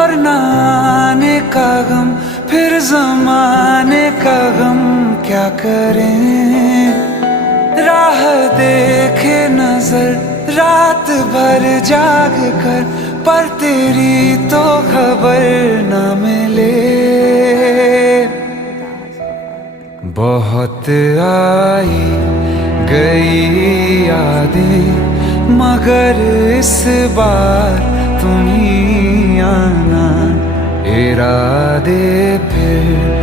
और न आने का गम, फिर ज़माने का गम क्या करें। राह देखे नजर रात भर जाग कर, पर तेरी तो खबर न मिले। बहुत आई गई यादें, मगर इस बार तुम ही आना, इरादे फिर